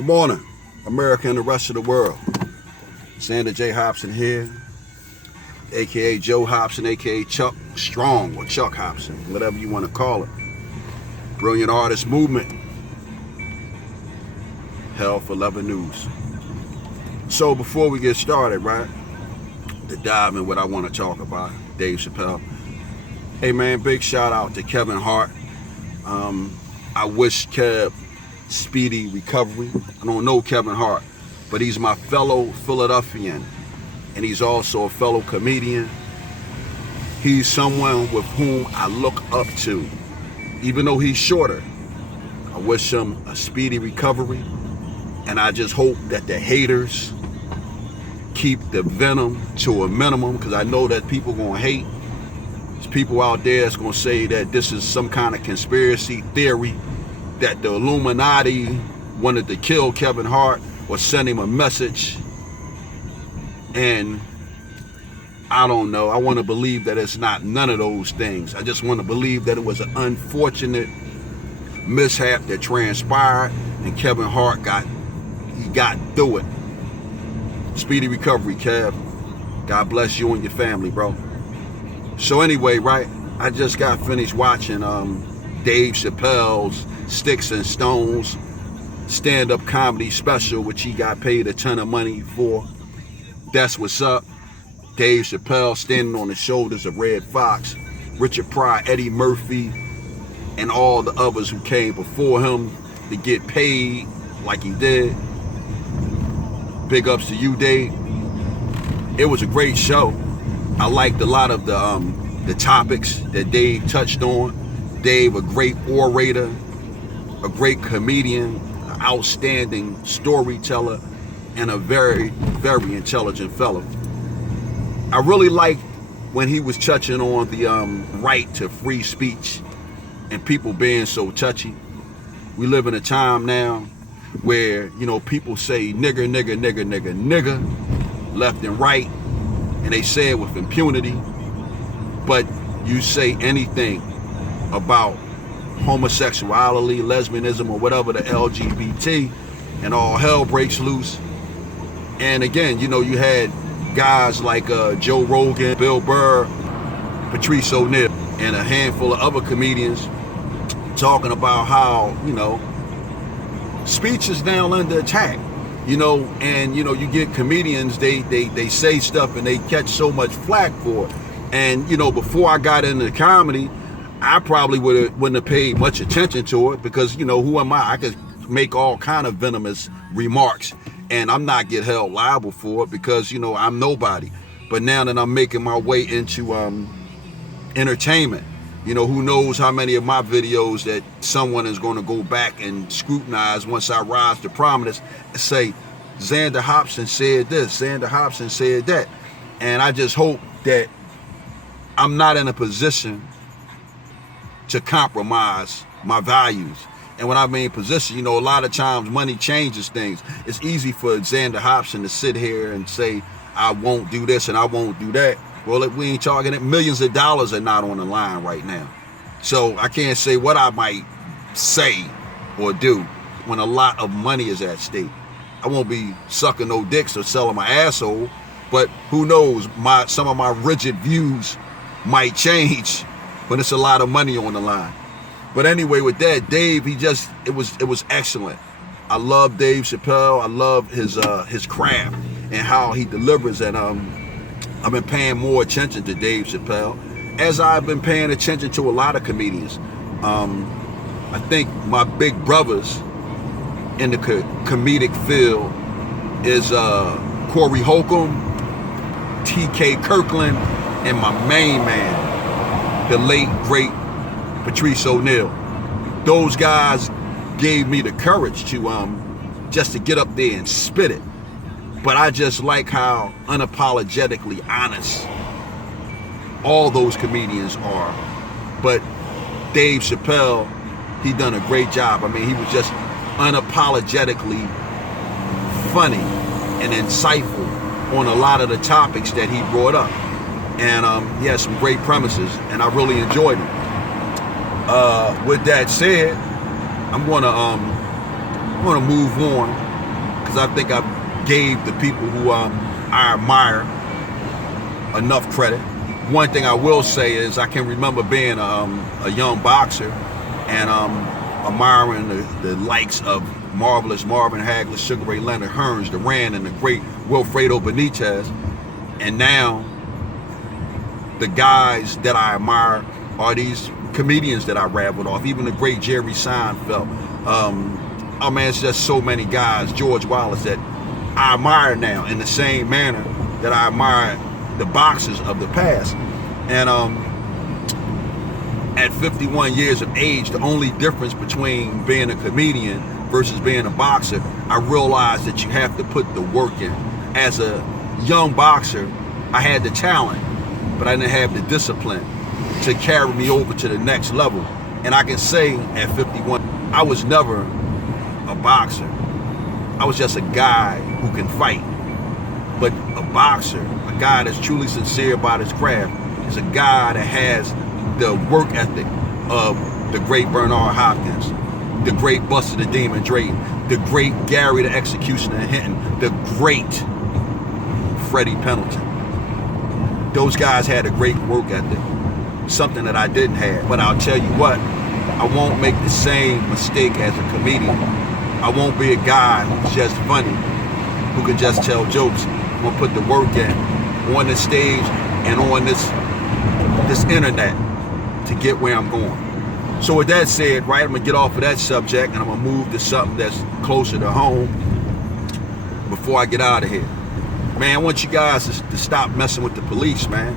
Good morning, America and the rest of the world. Xander J. Hobson here, aka Joe Hobson, aka Chuck Strong, or Chuck Hobson, whatever you want to call it. Brilliant Artist Movement. Hell for Loving News. So before we get started, right, to dive in what I want to talk about, Dave Chappelle. Hey man, big shout out to Kevin Hart. I wish Kev speedy recovery. I don't know Kevin Hart, but he's my fellow Philadelphian, and he's also a fellow comedian. He's someone with whom I look up to, even though he's shorter. I wish him a speedy recovery, and I just hope that the haters keep the venom to a minimum, because I know that people gonna hate. There's people out there that's gonna say that this is some kind of conspiracy theory, that the Illuminati wanted to kill Kevin Hart or send him a message. And I don't know. I want to believe that it's not none of those things. I just want to believe that it was an unfortunate mishap that transpired, and Kevin Hart got through it. Speedy recovery, Kev. God bless you and your family, bro. So anyway, right, I just got finished watching Dave Chappelle's Sticks and Stones stand-up comedy special, which he got paid a ton of money for. That's what's up. Dave Chappelle standing on the shoulders of Red Fox, Richard Pryor, Eddie Murphy, and all the others who came before him to get paid like he did. Big ups to you, Dave. It was a great show. I liked a lot of the topics that Dave touched on. Dave, a great orator, a great comedian, an outstanding storyteller, and a very, very intelligent fellow. I really liked when he was touching on the right to free speech and people being so touchy. We live in a time now where, you know, people say nigger, nigger, nigger, nigger, nigger, left and right, and they say it with impunity. But you say anything about homosexuality, lesbianism, or whatever, the LGBT, and all hell breaks loose. And again, you know, you had guys like Joe Rogan, Bill Burr, Patrice O'Neal, and a handful of other comedians talking about how, you know, speech is now under attack. You know, and you know, you get comedians, they say stuff and they catch so much flack for it. And you know, before I got into comedy, I probably wouldn't have paid much attention to it, because, you know, who am I? I could make all kind of venomous remarks and I'm not get held liable for it, because, you know, I'm nobody. But now that I'm making my way into entertainment, you know, who knows how many of my videos that someone is going to go back and scrutinize once I rise to prominence and say, Xander Hobson said this, Xander Hobson said that. And I just hope that I'm not in a position to compromise my values. And when I mean position, you know, a lot of times money changes things. It's easy for Xander Hobson to sit here and say, I won't do this and I won't do that. Well, if we ain't talking it, millions of dollars are not on the line right now. So I can't say what I might say or do when a lot of money is at stake. I won't be sucking no dicks or selling my asshole, but who knows, some of my rigid views might change when it's a lot of money on the line. But anyway, with that, Dave, it was excellent. I love Dave Chappelle. I love his craft and how he delivers. And I've been paying more attention to Dave Chappelle, as I've been paying attention to a lot of comedians. I think my big brothers in the comedic field is Corey Holcomb, T.K. Kirkland, and my main man, the late, great Patrice O'Neal. Those guys gave me the courage to just to get up there and spit it. But I just like how unapologetically honest all those comedians are. But Dave Chappelle, he done a great job. I mean, he was just unapologetically funny and insightful on a lot of the topics that he brought up. And he had some great premises, and I really enjoyed it. With that said, I'm gonna move on because I think I gave the people who I admire enough credit. One thing I will say is I can remember being a young boxer and admiring the likes of Marvelous Marvin Hagler, Sugar Ray Leonard, Hearns, Duran, and the great Wilfredo Benitez. And now the guys that I admire are these comedians that I rabbled off, even the great Jerry Seinfeld. Oh man, it's just so many guys, George Wallace, that I admire now in the same manner that I admire the boxers of the past. And at 51 years of age, the only difference between being a comedian versus being a boxer, I realized that you have to put the work in. As a young boxer, I had the talent, but I didn't have the discipline to carry me over to the next level. And I can say at 51, I was never a boxer. I was just a guy who can fight. But a boxer, a guy that's truly sincere about his craft, is a guy that has the work ethic of the great Bernard Hopkins, the great Buster the Demon Drayton, the great Gary the Executioner Hinton, the great Freddie Pendleton. Those guys had a great work ethic, something that I didn't have. But I'll tell you what, I won't make the same mistake as a comedian. I won't be a guy who's just funny, who can just tell jokes. I'm gonna put the work in on the stage and on this internet to get where I'm going. So with that said, right, I'm gonna get off of that subject and I'm gonna move to something that's closer to home before I get out of here. Man, I want you guys to stop messing with the police, man.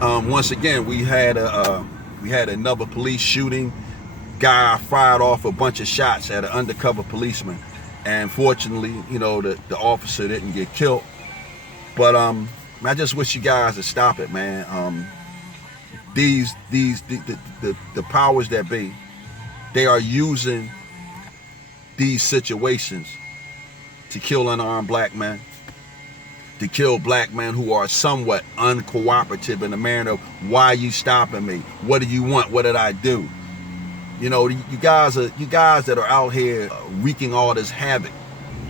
Once again, we had another police shooting. Guy fired off a bunch of shots at an undercover policeman, and fortunately, you know, the officer didn't get killed. But I just wish you guys to stop it, man. The powers that be, they are using these situations to kill unarmed black men, to kill black men who are somewhat uncooperative in the manner of, why are you stopping me? What do you want? What did I do? You know, you guys that are out here wreaking all this havoc,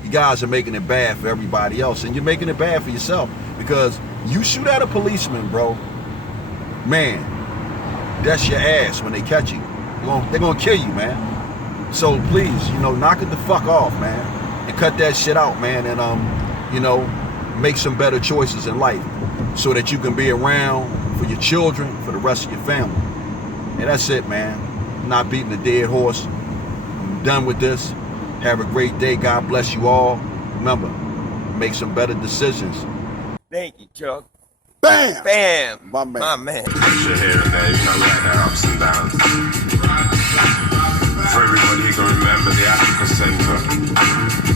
you guys are making it bad for everybody else, and you're making it bad for yourself, because you shoot at a policeman, bro, man, that's your ass when they catch you. They're gonna kill you, man. So please, you know, knock it the fuck off, man, and cut that shit out, man, and you know, make some better choices in life so that you can be around for your children, for the rest of your family. And that's it, man. I'm not beating a dead horse. I'm done with this. Have a great day. God bless you all. Remember, make some better decisions. Thank you, Chuck. Bam! Bam! My man. My man. Shit here and there, you know, we had our ups and downs. For everybody, you can remember the Africa Center.